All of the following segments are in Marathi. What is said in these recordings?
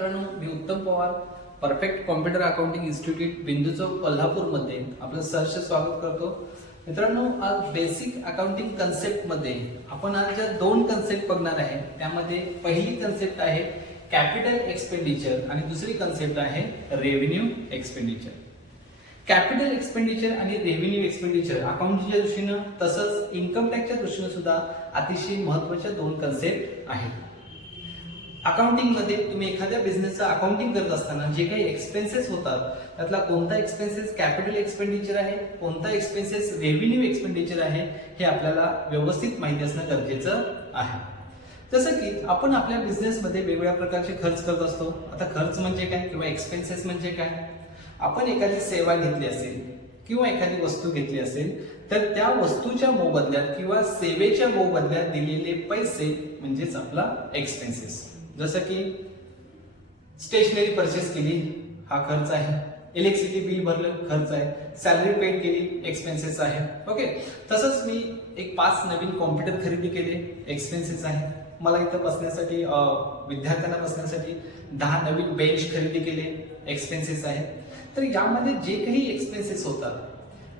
मित्रांनो मी Uttam Pawar perfect computer accounting institute Bindu Chowk कोल्हापूरमध्ये. आपलं सहर्ष स्वागत करतो. मित्रांनो आज बेसिक अकाउंटिंग कन्सेप्टमध्ये आपण आज ज्या दोन कन्सेप्ट बघणार आहे त्यामध्ये पहिली कन्सेप्ट आहे कॅपिटल एक्सपेंडिचर आणि दुसरी कन्सेप्ट आहे रेव्हेन्यू एक्सपेंडिचर कॅपिटल एक्सपेंडिचर आणि रेव्हेन्यू एक्सपेंडिचर अकाउंटिंगच्या दृष्टीनं तसंच इन्कम टॅक्सच्या दृष्टीनं सुद्धा अतिशय महत्त्वाच्या दोन कन्सेप्ट आहेत. अकाउंटिंगमध्ये तुम्ही एखाद्या बिझनेसचं अकाउंटिंग करत असताना जे काही एक्सपेन्सेस होतात त्यातला कोणता एक्सपेन्सेस कॅपिटल एक्सपेंडिचर आहे कोणता एक्सपेन्सेस रेव्हेन्यू एक्सपेंडिचर आहे हे आपल्याला व्यवस्थित माहिती असणं गरजेचं आहे. जसं की आपण आपल्या बिझनेसमध्ये वेगवेगळ्या प्रकारचे खर्च करत असतो. आता खर्च म्हणजे काय किंवा एक्सपेन्सेस म्हणजे काय? आपण एखादी सेवा घेतली असेल किंवा एखादी वस्तू घेतली असेल तर त्या वस्तूच्या मोबदल्यात किंवा सेवेच्या मोबदल्यात दिलेले पैसे म्हणजेच आपला एक्सपेन्सेस जसं की स्टेशनरी परचेस केली हा खर्च आहे. इलेक्ट्रिसिटी बिल भरलं खर्च आहे. सॅलरी पेड केली एक्सपेन्सेस आहे. ओके तसंच मी एक पाच नवीन कॉम्प्युटर खरेदी केले एक्सपेन्सेस आहे. मला इथं बसण्यासाठी विद्यार्थ्यांना बसण्यासाठी दहा नवीन बेंच खरेदी केले एक्सपेन्सेस आहे. तर यामध्ये जे काही एक्सपेन्सेस होतात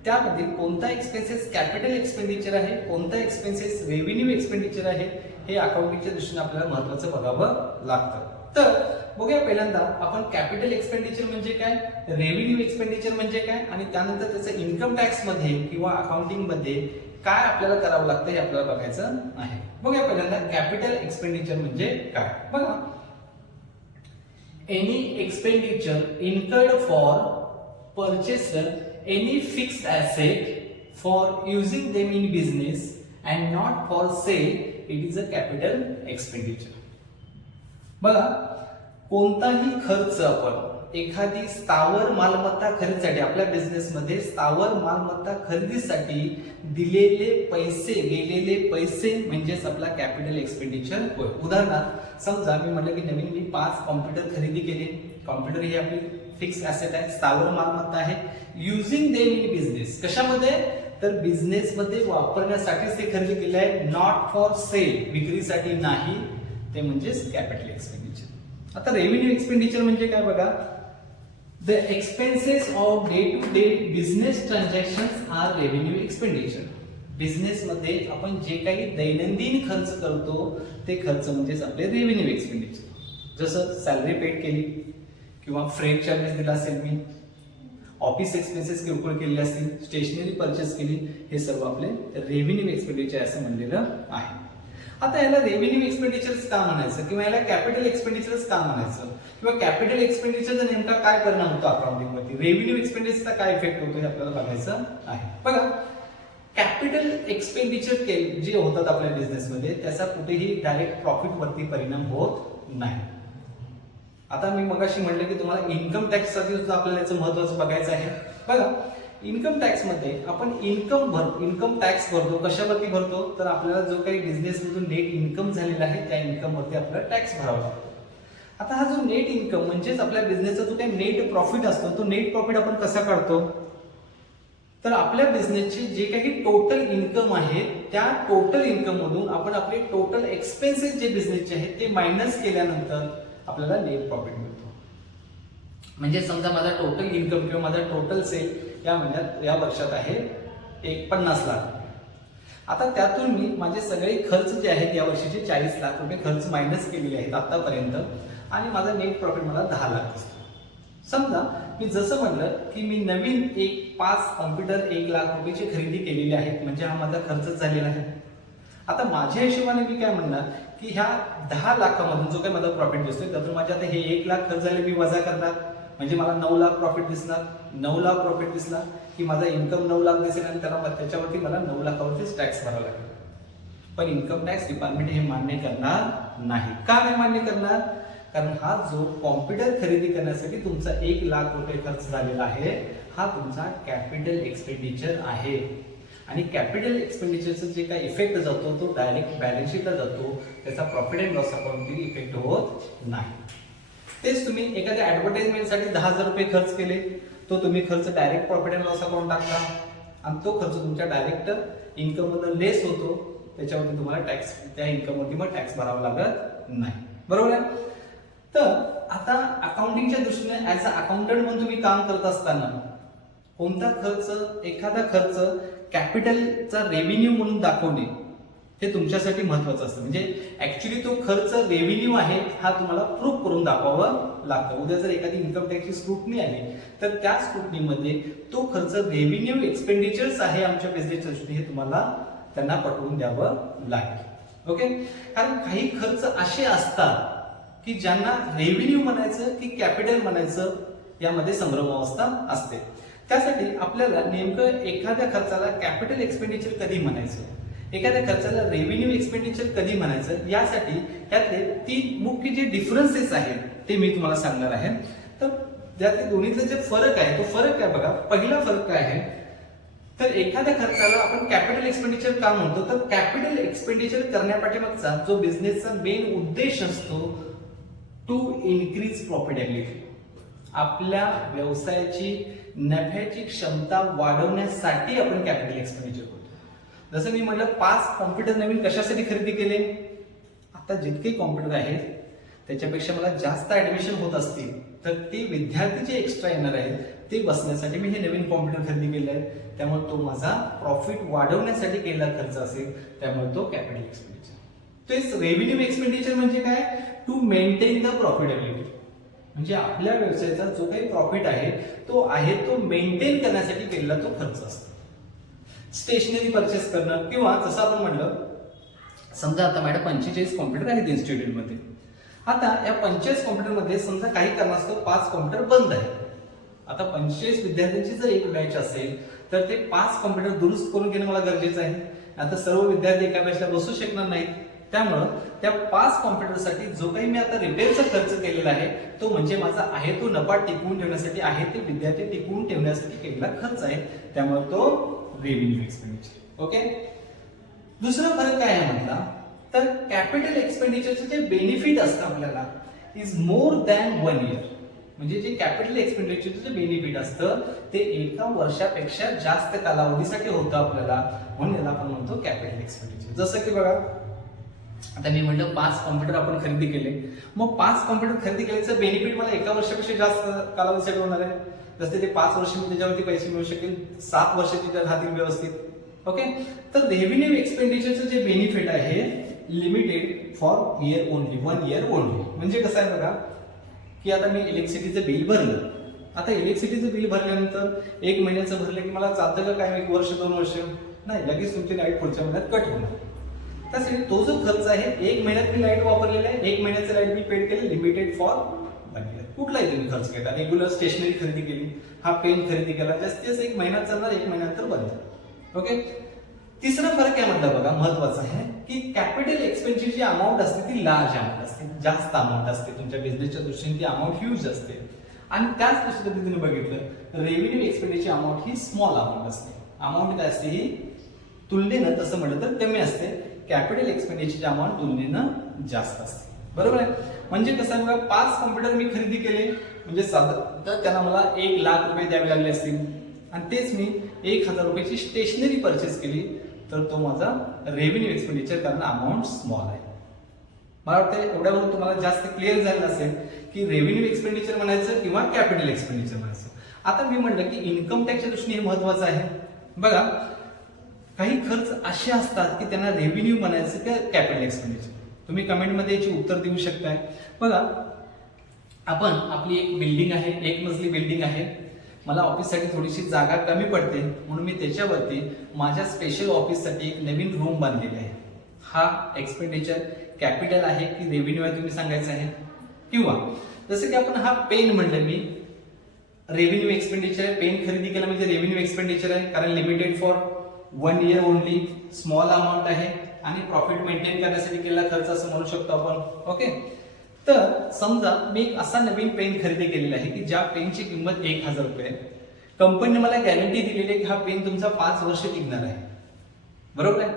त्यामध्ये कोणता एक्सपेन्सेस कॅपिटल एक्सपेंडिचर आहे कोणता एक्सपेन्सेस रेव्हेन्यू एक्सपेंडिचर आहे हे अकाउंटिंगच्या दृष्टीने आपल्याला महत्वाचं बघावं लागतं. तर बघूया पहिल्यांदा आपण कॅपिटल एक्सपेंडिचर म्हणजे काय? रेव्हेन्यू एक्सपेंडिचर म्हणजे काय? आणि त्यानंतर त्याचं इन्कम टॅक्समध्ये किंवा अकाउंटिंगमध्ये काय आपल्याला करावं लागतं हे आपल्याला बघायचं आहे. बघूया पहिल्यांदा कॅपिटल एक्सपेंडिचर म्हणजे काय? बघा. Any expenditure incurred for purchaser any fixed asset for using them in business and not for sale it is a capital expenditure बघा कोणताही खर्च आपण एखादी स्थावर मालमत्ता खरेदीसाठी आपल्या बिझनेसमध्ये स्थावर मालमत्ता खरेदीसाठी दिलेले पैसे गेलेले पैसे म्हणजेच आपला कॅपिटल एक्सपेंडिचर होय. उदाहरणार्थ समजा मी म्हटलं की नवीन मी पाच कॉम्प्युटर खरेदी केले. कॉम्प्युटर ही आपली फिक्स ॲसेट आहे स्थावर मालमत्ता आहे. युझिंग देम इन बिझनेस कशामध्ये? तर बिझनेसमध्ये वापरण्यासाठीच ते खरेदी केले आहे नॉट फॉर सेल विक्रीसाठी नाही. ते म्हणजेच कॅपिटल एक्सपेंडिचर आता रेव्हेन्यू एक्सपेंडिचर म्हणजे काय बघा? The expenses of day to day business transaction are revenue expenditure बिझनेसमध्ये आपण जे काही दैनंदिन खर्च करतो ते खर्च म्हणजेच आपले रेव्हेन्यू एक्सपेंडिचर जसं सॅलरी पेड केली किंवा फ्रेट चार्जेस दिला असेल मी ऑफिस एक्सपेन्सेस किरकोळ केलेले असतील स्टेशनरी परचेस केली हे सर्व आपले रेव्हेन्यू एक्सपेंडिचर असं म्हणलेलं आहे. आता याला रेव्हेन्यू एक्सपेंडिचर्स का म्हणायचं? किंवा याला कॅपिटल एक्सपेंडिचर्स का म्हणायचं? किंवा कॅपिटल एक्सपेंडिचरचा नेमका काय परिणाम होतो अकाउंटिंग वरती? रेव्हेन्यू एक्सपेंडिचरचा काय इफेक्ट होतो हे आपल्याला बघायचं आहे. बघा कॅपिटल एक्सपेंडिचर जे होतात आपल्या बिझनेसमध्ये त्याचा कुठेही डायरेक्ट प्रॉफिट वरती परिणाम होत नाही. आता मी मगाशी म्हटलं की तुम्हाला इन्कम टॅक्ससाठी सुद्धा आपल्याला याचं महत्वाचं बघायचं आहे. बघा इन्कम टॅक्समध्ये आपण इन्कम भर इन्कम टॅक्स भरतो कशावरती भरतो? तर आपल्याला जो काही बिझनेस मधून नेट इन्कम झालेला आहे त्या इन्कम वरती आपल्याला टॅक्स भरावा लागतो. आता हा जो नेट इन्कम म्हणजेच आपल्या बिझनेसचा जो काही नेट प्रॉफिट असतो तो नेट प्रॉफिट आपण कसा काढतो? तर आपल्या बिझनेसचे जे काही टोटल इन्कम आहे त्या टोटल इन्कम मधून आपण आपले टोटल एक्सपेन्सेस जे बिझनेसचे आहेत ते मायनस केल्यानंतर आपल्याला नेट प्रॉफिट मिळतो. म्हणजे समजा माझा टोटल इन्कम किंवा माझा टोटल सेल या महिन्यात या वर्षात आहे एक पन्नास लाख. आता त्यातून मी माझे सगळे खर्च जे आहेत या वर्षीचे चाळीस लाख रुपये खर्च मायनस केलेले आहेत आतापर्यंत आणि माझा नेट प्रॉफिट मला दहा लाख असतो समजा मी जसं म्हटलं की मी नवीन एक पाच कॉम्प्युटर एक लाख रुपयेची खरेदी केलेली आहेत म्हणजे हा माझा खर्चच झालेला आहे. आता माझ्या हिशोबाने मी काय म्हणणार की ह्या दहा लाखामधून जो काही माझा प्रॉफिट दिसतोय त्यातून माझे आता हे एक लाख खर्च झाले मी वजा करणार. म्हणजे मला नऊ लाख प्रॉफिट दिसणार. नऊ लाख प्रॉफिट दिसला की माझा इन्कम नऊ लाख दिसेल आणि त्याला त्याच्यावरती मला नऊ लाखावरतीच टॅक्स भरावा लागेल. पण इन्कम टॅक्स डिपार्टमेंट हे मान्य करणार नाही. का नाही मान्य करणार? कारण हा जो कॉम्प्युटर खरेदी करण्यासाठी तुमचा एक लाख रुपये खर्च झालेला आहे हा तुमचा कॅपिटल एक्सपेंडिचर आहे. आणि कॅपिटल एक्सपेंडिचरचा जे काही इफेक्ट जातो तो डायरेक्ट बॅलन्स शीटला जातो. त्याचा प्रॉफिट अँड लॉस अकाउंटमध्ये इफेक्ट होत नाही. तेच तुम्ही एखाद्या ऍडव्हर्टाइजमेंटसाठी दहा हजार रुपये खर्च केले तो तुम्ही खर्च direct profit and loss account टाकता. आणि तो खर्च तुमच्या डायरेक्ट इन्कममधून लेस होतो. त्याच्यावरती तुम्हाला टॅक्स त्या इन्कमवरती मग टॅक्स भरावा लागत नाही. बरोबर आहे? तर आता अकाउंटिंगच्या दृष्टीने ॲज अ अकाउंटंट म्हणून तुम्ही काम करत असताना कोणता खर्च एखादा खर्च कॅपिटलचा रेव्हेन्यू म्हणून दाखवणे हे तुमच्यासाठी महत्वाचं असतं. म्हणजे ऍक्च्युली तो खर्च रेव्हेन्यू आहे हा तुम्हाला प्रूफ करून दाखवावं लागतं. उद्या जर एखादी इन्कम टॅक्सची स्क्रुटनी आली तर त्या स्क्रुटनीमध्ये तो खर्च रेव्हेन्यू एक्सपेंडिचर्स आहे आमच्या बिझनेसच्या हे तुम्हाला त्यांना पटवून द्यावं लागेल. ओके कारण काही खर्च असे असतात की ज्यांना रेव्हेन्यू म्हणायचं की कॅपिटल म्हणायचं यामध्ये संभ्रम अवस्था असते. त्यासाठी आपल्याला नेमकं एखाद्या खर्चाला कॅपिटल एक्सपेंडिचर कधी म्हणायचं? एखाद्या खर्चाला रेव्हेन्यू एक्सपेंडिचर कधी म्हणायचं? यासाठी त्यातले तीन मुख्य जे डिफरन्सेस आहेत ते मी तुम्हाला सांगणार आहे. तर त्यातले दोन्हीतला जे फरक आहे तो फरक काय बघा? पहिला फरक काय आहे? तर एखाद्या खर्चाला आपण कॅपिटल एक्सपेंडिचर का म्हणतो? तर कॅपिटल एक्सपेंडिचर करण्यापाठीमागचा जो बिझनेसचा मेन उद्देश असतो टू इन्क्रीज प्रॉफिटेबिलिटी आपल्या व्यवसायाची नफ्याची क्षमता वाढवण्यासाठी आपण कॅपिटल एक्सपेंडिचर करतो. जसं मी म्हटलं पाच कॉम्प्युटर नवीन कशासाठी खरेदी केले? आता जितके कॉम्प्युटर आहेत त्याच्यापेक्षा मला जास्त ऍडमिशन होत असतील तर ते विद्यार्थी जे एक्स्ट्रा येणार आहेत ते बसण्यासाठी मी हे नवीन कॉम्प्युटर खरेदी केलं आहे त्यामुळे तो माझा प्रॉफिट वाढवण्यासाठी केलेला खर्च असेल त्यामुळे तो कॅपिटल एक्सपेंडिचर तेच रेव्हेन्यू एक्सपेंडिचर म्हणजे काय? टू मेंटेन द प्रॉफिटेबिलिटी म्हणजे आपल्या व्यवसायाचा जो काही प्रॉफिट आहे तो आहे तो मेंटेन करण्यासाठी केलेला तो खर्च असतो. स्टेशनरी परचेस करणं किंवा जसं आपण म्हणलं समजा आता मॅडम पंचेचाळीस कॉम्प्युटर आहेत इन्स्टिट्यूटमध्ये आता या पंचेचाळीस कॉम्प्युटरमध्ये समजा काही कारणास्तव पाच कॉम्प्युटर बंद आहे आता पंचेचाळीस विद्यार्थ्यांची जर एक बॅच असेल तर ते पाच कॉम्प्युटर दुरुस्त करून घेणं मला गरजेचं आहे. आता सर्व विद्यार्थी एका बॅचला बसू शकणार नाहीत. त्यामुळं त्या पाच कॉम्प्युटरसाठी जो काही मी आता रिपेअरचा खर्च केलेला आहे तो म्हणजे माझा आहे तो नफा टिकवून ठेवण्यासाठी आहे ते विद्यार्थी टिकवून ठेवण्यासाठी केलेला खर्च आहे त्यामुळे तो रेव्हेन्यू एक्सपेंडिचर ओके दुसरा फरक काय आहे म्हटला? तर कॅपिटल एक्सपेंडिचरचे जे बेनिफिट असतं आपल्याला is more than one year म्हणजे जे कॅपिटल एक्सपेंडिचरचं जे बेनिफिट असतं ते एका वर्षापेक्षा जास्त कालावधीसाठी होतं आपल्याला म्हणून याला आपण म्हणतो कॅपिटल एक्सपेंडिचर जसं की बघा आता मी म्हटलं पाच कॉम्प्युटर आपण खरेदी केले. मग पाच कॉम्प्युटर खरेदी केल्याचं बेनिफिट मला एका वर्षापेक्षा जास्त कालावधीसाठी होणार आहे. जसे ते पाच वर्ष मी त्याच्यावरती पैसे मिळू शकेल सात वर्ष तिथे राहतील व्यवस्थित. ओके तर रेव्हेन्यू एक्सपेंडिचरचं जे बेनिफिट आहे limited for year only one year only म्हणजे कसं आहे बघा की आता मी इलेक्ट्रिसिटीचं बिल भरलं. आता इलेक्ट्रिसिटीचं बिल भरल्यानंतर एक महिन्याचं भरलं की मला चालतं का काय? एक वर्ष दोन वर्ष? नाही लगेच तुमची लाइट पुढच्या महिन्यात कट होणार. त्यासाठी तो जो खर्च आहे एक महिन्यात मी लाइट वापरलेला आहे एक महिन्याचं लाइट मी पेड केलं लिमिटेड फॉर वन इयर कुठलाही तुम्ही खर्च घेता रेग्युलर स्टेशनरी खरेदी केली हा पेन खरेदी केला जास्तीत जास्त एक महिन्यात चालणार एक महिन्यानंतर बंद. ओके तिसरा फरक काय म्हणता बघा महत्त्वाचा आहे की कॅपिटल एक्सपेन्सची जी अमाऊंट असते ती लार्ज अमाऊंट असते जास्त अमाऊंट असते तुमच्या बिझनेसच्या दृष्टीने ती अमाऊंट ह्यूज असते. आणि त्याच पद्धतीने बघितलं रेव्हेन्यू एक्सपेंडिची अमाऊंट ही स्मॉल अमाऊंट असते. अमाऊंट काय असते ही? तुलनेनं तसं म्हटलं तर कमी असते. कॅपिटल एक्सपेंडिचरची अमाऊंट तुलनेनं जास्त असते. बरोबर आहे? म्हणजे कसं आहे बघा पाच कॉम्प्युटर मी खरेदी केले म्हणजे साधारण त्यांना मला एक लाख रुपये द्यावे लागले असतील. आणि तेच मी एक हजार रुपयाची स्टेशनरी परचेस केली तर तो माझा रेव्हेन्यू एक्सपेंडिचर कारण अमाऊंट स्मॉल आहे. मला वाटतं एवढ्यावरून तुम्हाला जास्त क्लिअर झालं असेल की रेव्हेन्यू एक्सपेंडिचर म्हणायचं किंवा कॅपिटल एक्सपेंडिचर म्हणायचं. आता मी म्हटलं की इन्कम टॅक्सच्या दृष्टीने हे महत्वाचं आहे. बघा काही खर्च असे असतात की त्यांना रेव्हेन्यू म्हणायचं किंवा कॅपिटल एक्सपेंडिचर तुम्ही कमेंटमध्ये याची उत्तर देऊ शकताय. बघा आपण आपली एक बिल्डिंग आहे एक मजली बिल्डिंग आहे. मला ऑफिससाठी थोडीशी जागा कमी पडते. म्हणून मी त्याच्यावरती माझ्या स्पेशल ऑफिससाठी एक नवीन रूम बांधलेली आहे. हा एक्सपेंडिचर कॅपिटल आहे की रेव्हेन्यू आहे तुम्ही सांगायचं आहे? किंवा जसं की आपण हा पेन म्हणलं मी रेव्हेन्यू एक्सपेंडिचर आहे पेन खरेदी केला म्हणजे रेव्हेन्यू एक्सपेंडिचर आहे कारण limited for one year only small amount आहे आणि प्रॉफिट मेंटेन करण्यासाठी केलेला खर्च असं म्हणू शकतो आपण. ओके तर समजा मी एक असा नवीन पेन खरेदी केलेला आहे की ज्या पेनची किंमत एक हजार रुपये आहे. कंपनीने मला गॅरंटी दिलेली आहे की हा पेन तुमचा पाच वर्ष टिकणार आहे. बरोबर आहे?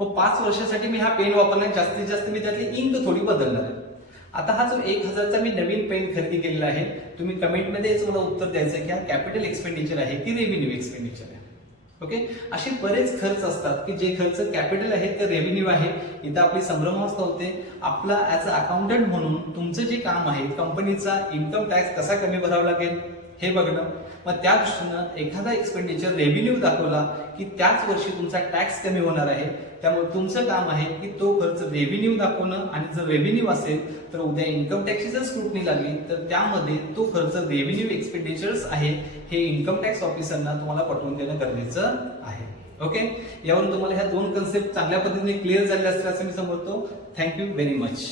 मग पाच वर्षासाठी मी हा पेन वापरणार जास्तीत जास्त मी त्यातली इंक थोडी बदलणार आहे. आता हा जो एक हजारचा मी नवीन पेन खरेदी केलेला आहे तुम्ही कमेंटमध्येच मला उत्तर द्यायचं आहे की हा कॅपिटल एक्सपेंडिचर आहे की रेव्हेन्यू एक्सपेंडिचर आहे? ओके? असे बरेच खर्च असतात की जे खर्च कॅपिटल आहे ते रेव्हेन्यू आहे. इथं आपली संभ्रमावस्था होते. आपला ॲज अ अकाउंटंट म्हणून तुमचं जे काम आहे कंपनीचा इन्कम टॅक्स कसा कमी भरावा लागेल? हे बघणं मग त्या दृष्टीनं एखादा एक्सपेंडिचर रेव्हेन्यू दाखवला की त्याच वर्षी तुमचा टॅक्स कमी होणार आहे. त्यामुळे तुमचं काम आहे की तो खर्च रेव्हेन्यू दाखवणं आणि जर रेव्हेन्यू असेल तर उद्या इन्कम टॅक्सची जर स्क्रुटनी लागली तर त्यामध्ये तो खर्च रेव्हेन्यू एक्सपेंडिचर्स आहे हे इन्कम टॅक्स ऑफिसरना तुम्हाला पटवून देणं गरजेचं आहे. ओके यावरून तुम्हाला ह्या दोन कन्सेप्ट चांगल्या पद्धतीने क्लिअर झाले असतील असं मी समजतो. Thank you very much